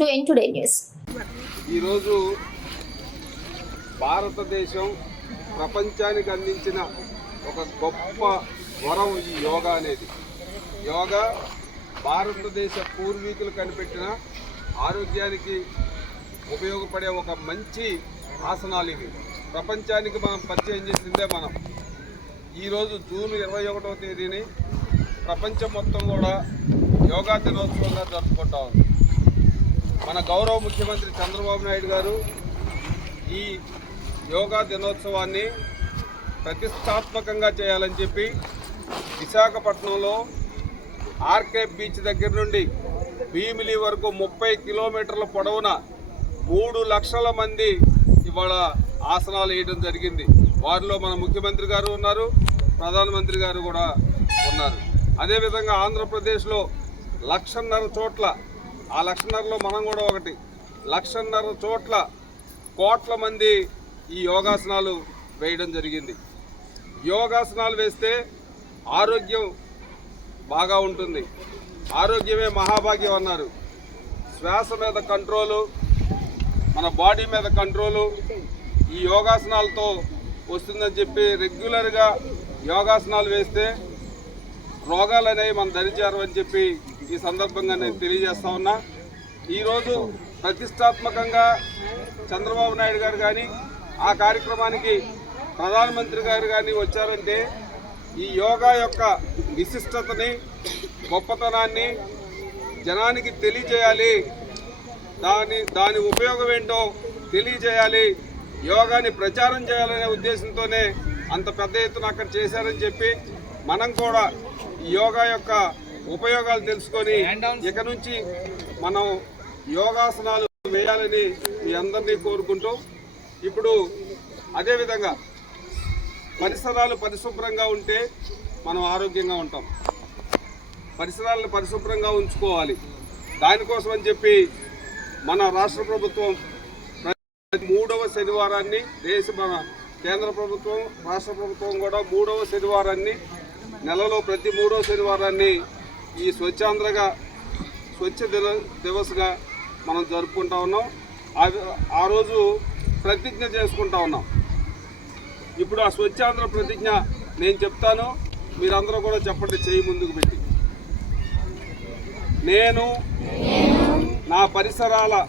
To N today news. ఈరోజు భారతదేశం ప్రపంచానికి అందించిన ఒక గొప్ప వరం ఈ యోగా అనేది. యోగా భారతదేశ పూర్వీకులు కనిపెట్టిన ఆరోగ్యానికి ఉపయోగపడే ఒక మంచి ఆసనాలు ఇవి. ప్రపంచానికి మనం పరిచయం చేసిందే మనం. ఈరోజు జూన్ ఇరవై ఒకటవ తేదీని ప్రపంచం మొత్తం కూడా యోగా దినోత్సవంగా జరుపుకుంటా ఉంది. మన గౌరవ ముఖ్యమంత్రి చంద్రబాబు నాయుడు గారు ఈ యోగా దినోత్సవాన్ని ప్రతిష్టాత్మకంగా చేయాలని చెప్పి విశాఖపట్నంలో ఆర్కే బీచ్ దగ్గర నుండి భీమిలి వరకు ముప్పై కిలోమీటర్ల పొడవున మూడు లక్షల మంది ఇవాళ ఆసనాలు వేయడం జరిగింది. వారిలో మన ముఖ్యమంత్రి గారు ఉన్నారు ప్రధానమంత్రి గారు కూడా ఉన్నారు. అదేవిధంగా ఆంధ్రప్రదేశ్లో లక్షన్నర చోట్ల ఆ లక్షన్నరలో మనం కూడా ఒకటి. లక్షన్నర చోట్ల కోట్ల మంది ఈ యోగాసనాలు వేయడం జరిగింది. యోగాసనాలు వేస్తే ఆరోగ్యం బాగా ఉంటుంది. ఆరోగ్యమే మహాభాగ్యం అన్నారు. శ్వాస మీద కంట్రోలు మన బాడీ మీద కంట్రోలు ఈ యోగాసనాలతో వస్తుందని చెప్పి రెగ్యులర్గా యోగాసనాలు వేస్తే రోగాలు అనేవి మన దరిచేరు అని చెప్పి ఈ సందర్భంగా నేను తెలియజేస్తా ఉన్నా. ఈరోజు ప్రతిష్టాత్మకంగా చంద్రబాబు నాయుడు గారు కానీ ఆ కార్యక్రమానికి ప్రధానమంత్రి గారు కానీ వచ్చారంటే ఈ యోగా యొక్క విశిష్టతని గొప్పతనాన్ని జనానికి తెలియజేయాలి. దాని దాని ఉపయోగం ఏంటో తెలియజేయాలి. యోగాని ప్రచారం చేయాలనే ఉద్దేశంతోనే అంత పెద్ద ఎత్తున అక్కడ చేశారని చెప్పి మనం కూడా యోగా యొక్క ఉపయోగాలు తెలుసుకొని ఇక నుంచి మనం యోగాసనాలు వేయాలని మీ అందరినీ కోరుకుంటూ ఇప్పుడు అదేవిధంగా పరిసరాలు పరిశుభ్రంగా ఉంటే మనం ఆరోగ్యంగా ఉంటాం. పరిసరాలను పరిశుభ్రంగా ఉంచుకోవాలి. దానికోసం అని చెప్పి మన రాష్ట్ర ప్రభుత్వం ప్రతి మూడవ శనివారాన్ని దేశ కేంద్ర ప్రభుత్వం రాష్ట్ర ప్రభుత్వం కూడా మూడవ శనివారాన్ని నెలలో ప్రతి మూడవ శనివారాన్ని ఈ స్వచ్ఛాంధ్రగా స్వచ్ఛ దిన దివస్గా మనం జరుపుకుంటా ఉన్నాం. ఆ- ఆ రోజు ప్రతిజ్ఞ చేసుకుంటా ఉన్నాం. ఇప్పుడు ఆ స్వచ్ఛాంధ్ర ప్రతిజ్ఞ నేను చెప్తాను మీరందరూ కూడా చెప్పండి చేయి ముందుకు పెట్టి. నేను నా పరిసరాల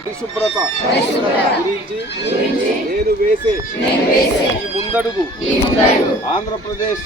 పరిశుభ్రత గురించి నేను వేసే ఈ ముందడుగు ఆంధ్రప్రదేశ్